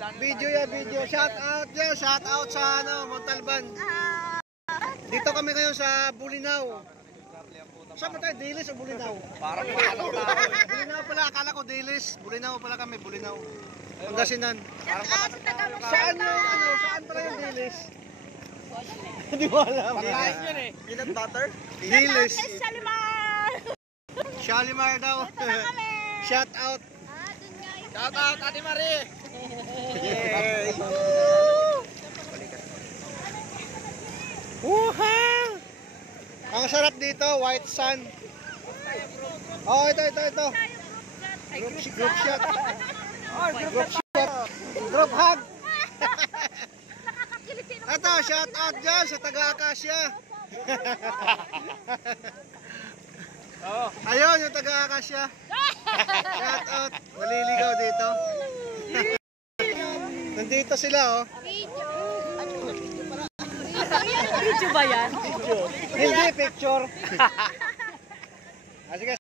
Video yan, video. Shout out yan, shout out sa Montalban. Dito kami ngayon sa Bulinaw. Saan ba tayo? Dilis o Bulinaw? Parang mahalo na. Bulinaw pala, akala ko Dilis. Bulinaw pala kami, Bulinaw. Pangasinan. Saan Saan pala yung Dilis? Hindi mo alam. Pagkain yun eh. Peanut butter? Dilis. Shalimar! Shalimar daw. Shout out. Shout out, Ate Marie! Yay! Wuha! Ang sarap dito, white sun. Oh, ito. Group shot. Group hug. Ito, shout out dyan sa taga-Akasya. Ayun, yung taga-Akasya. Shout out. Maliligaw dito. Nandito sila, oh. Video ba yan? Hindi, picture. Ah, sige.